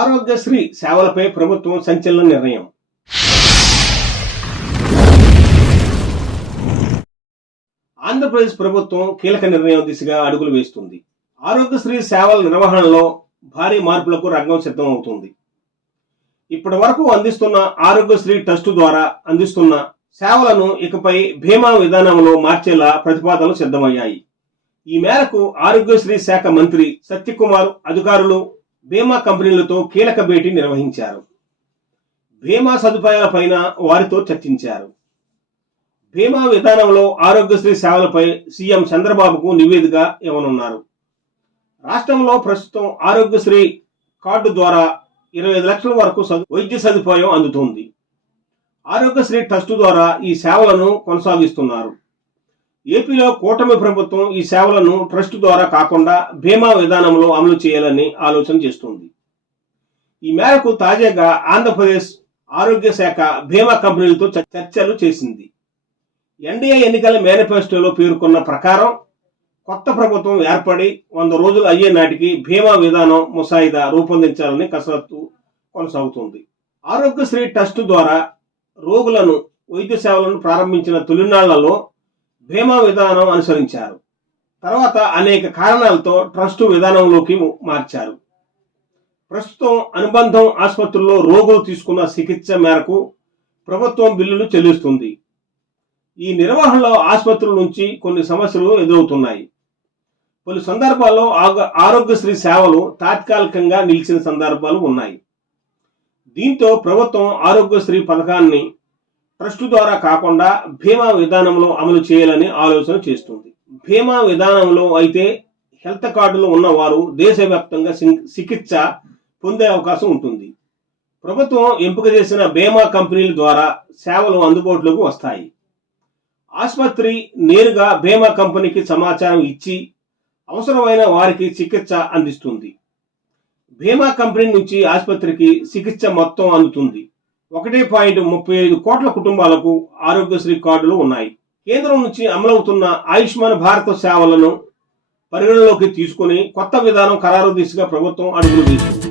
ఆరోగ్యశ్రీ సేవలపై ప్రభుత్వం సంచలన నిర్ణయం. ఆంధ్రప్రదేశ్ ప్రభుత్వం కీలక నిర్ణయం దిశగా అడుగులు వేస్తుంది. ఆరోగ్యశ్రీ సేవల నిర్వహణలో భారీ మార్పులకు రంగం సిద్ధం అవుతుంది ఇప్పటి వరకు అందిస్తున్న ఆరోగ్యశ్రీ ట్రస్ట్ ద్వారా అందిస్తున్న సేవలను ఇకపై భీమా విధానంలో మార్చేలా ప్రతిపాదనలు సిద్ధమయ్యాయి. ఈ మేరకు ఆరోగ్యశ్రీ శాఖ మంత్రి సత్యకుమార్ అధికారులు బీమా కంపెనీలతో కీలక భేటీ నిర్వహించారు. బీమా సదుపాయాలపైన వారితో చర్చించారు. బీమా విధానంలో ఆరోగ్యశ్రీ సేవలపై సీఎం చంద్రబాబుకు నివేదిక ఇవ్వనున్నారు. రాష్ట్రంలో ప్రస్తుతం ఆరోగ్యశ్రీ కార్డు ద్వారా ఇరవై ఐదు లక్షల వరకు వైద్య సదుపాయం అందుతోంది. ఆరోగ్యశ్రీ ట్రస్ట్ ద్వారా ఈ సేవలను కొనసాగిస్తున్నారు. ఏపీలో కూటమి ప్రభుత్వం ఈ సేవలను ట్రస్ట్ ద్వారా కాకుండా బీమా విధానంలో అమలు చేయాలని ఆలోచన చేస్తుంది. ఈ మేరకు తాజాగా ఆంధ్రప్రదేశ్ ఆరోగ్య శాఖ బీమా కంపెనీలతో చ- చర్చలు చేసింది. ఎన్డీఏ ఎన్నికల మేనిఫెస్టోలో పేర్కొన్న ప్రకారం కొత్త ప్రభుత్వం ఏర్పడి వంద రోజులు అయ్యే నాటికి బీమా విధానం ముసాయిదా రూపొందించాలని కసరత్తు కొనసాగుతుంది. ఆరోగ్యశ్రీ ట్రస్ట్ ద్వారా రోగులను వైద్య సేవలను ప్రారంభించిన తొలినాళ్ళలో భీమా విధానం అనుసరించారు. తర్వాత అనేక కారణాలతో ట్రస్టు విధానంలోకి మార్చారు. ప్రస్తుతం అనుబంధం ఆసుపత్రుల్లో రోగులు తీసుకున్న చికిత్స మేరకు ప్రభుత్వం బిల్లులు చెల్లిస్తుంది. ఈ నిర్వహణలో ఆసుపత్రుల నుంచి కొన్ని సమస్యలు ఎదురవుతున్నాయి. పలు సందర్భాల్లో ఆగ- ఆరోగ్యశ్రీ సేవలు తాత్కాలికంగా నిలిచిన సందర్భాలు ఉన్నాయి. దీంతో ప్రభుత్వం ఆరోగ్యశ్రీ పథకాన్ని ట్రస్టు ద్వారా కాకుండా భీమా విధానంలో అమలు చేయాలని ఆలోచన చేస్తుంది. భీమా విధానంలో అయితే హెల్త్ కార్డులు ఉన్నవారు దేశవ్యాప్తంగా చికిత్స పొందే అవకాశం ఉంటుంది. ప్రభుత్వం ఎంపిక చేసిన బీమా కంపెనీల ద్వారా సేవలు అందుబాటులోకి వస్తాయి. ఆసుపత్రి నేరుగా బీమా కంపెనీకి సమాచారం ఇచ్చి అవసరమైన వారికి చికిత్స అందిస్తుంది. బీమా కంపెనీ నుంచి ఆసుపత్రికి చికిత్స మొత్తం అందుతుంది. ఒకటి పాయింట్ ముప్పై ఐదు కోట్ల కుటుంబాలకు ఆరోగ్యశ్రీ కార్డులు ఉన్నాయి. కేంద్రం నుంచి అమలవుతున్న ఆయుష్మాన్ భారత సేవలను పరిగణలోకి తీసుకుని కొత్త విధానం ఖరారు దిశగా ప్రభుత్వం అడుగులు వేస్తుంది